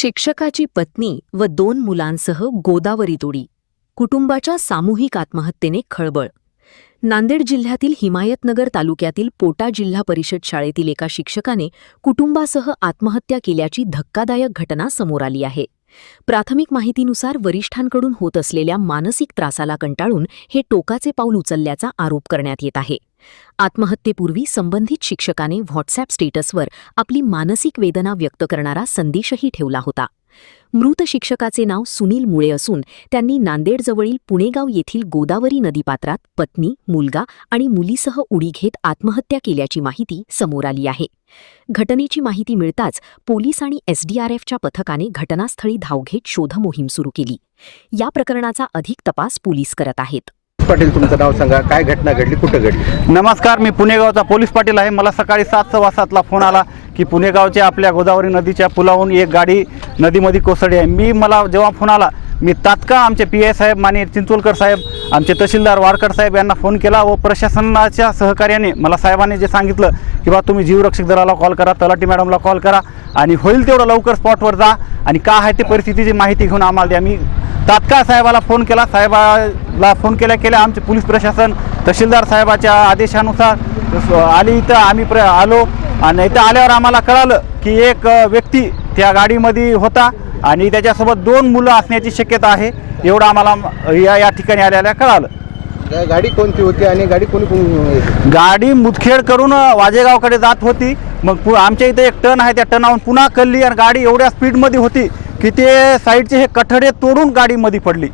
शिक्षकाची पत्नी व 2 मुलांसह गोदावरीत उडी. कुटुंबाच्या सामूहिक आत्महत्येने खळबळ. नांदेड जिल्ह्यातील हिमायतनगर तालुक्यातील पोटा जिल्हा परिषद शाळेतील एका शिक्षकाने कुटुंबासह आत्महत्या केल्याची धक्कादायक घटना समोर आली आहे. प्राथमिक माहितीनुसार वरिष्ठांकडून होत असलेल्या मानसिक त्रासाला कंटाळून हे टोकाचे पाऊल उचलल्याचा आरोप करण्यात येत आहे. आत्महत्येपूर्वी संबंधित शिक्षकाने व्हॉट्सॲप स्टेटसवर आपली मानसिक वेदना व्यक्त करणारा संदेशही ठेवला होता. मृत शिक्षकाचे नाव सुनील मुळे असून त्यांनी नांदेडजवळील पुणेगाव येथील गोदावरी नदीपात्रात पत्नी, मुलगा आणि मुलीसह उडी घेत आत्महत्या केल्याची माहिती समोर आली आहे. घटनेची माहिती मिळताच पोलीस आणि एसडीआरएफच्या पथकाने घटनास्थळी धाव घेत शोधमोहीम सुरू केली. या प्रकरणाचा अधिक तपास पोलीस करत आहेत. पाटील, तुमचं नाव सांगा. काय घटना घडली, कुठं घडली? नमस्कार, मी पुणेगावचा पोलीस पाटील आहे. मला सकाळी 7:15 फोन आला की पुणेगावच्या आपल्या गोदावरी नदीच्या पुलावरून एक गाडी नदीमध्ये कोसळली आहे. मला जेव्हा फोन आला, मी तात्काळ आमचे PI साहेब माननीय चिंचोलकर साहेब, आमचे तहसीलदार वाडकर साहेब यांना फोन केला व प्रशासनाच्या सहकार्याने मला साहेबांनी जे सांगितलं की बा तुम्ही जीवरक्षक दलाला कॉल करा, तलाठी मॅडमला कॉल करा आणि होईल तेवढं लवकर स्पॉटवर जा आणि काय आहे ते परिस्थितीची माहिती घेऊन आम्हाला द्या. मी तात्काळ साहेबाला फोन केला. साहेबाला फोन केल्या आमचे पोलीस प्रशासन तहसीलदार साहेबाच्या आदेशानुसार आली इथं आम्ही आलो आणि इथं आल्यावर आम्हाला कळालं की एक व्यक्ती त्या गाडीमध्ये होता आणि त्याच्यासोबत 2 मुलं असण्याची शक्यता आहे. एवढं आम्हाला या ठिकाणी आल्याला कळालं. गाडी कोणती होती आणि गाडी कोणी? गाडी मुदखेड करून वाजेगावकडे जात होती. मग आमच्या इथे एक टर्न आहे, त्या टर्नावरून पुन्हा कल्ली आणि गाडी एवढ्या स्पीडमध्ये होती की ते साईडचे हे कठडे तोडून गाडीमध्ये पडली.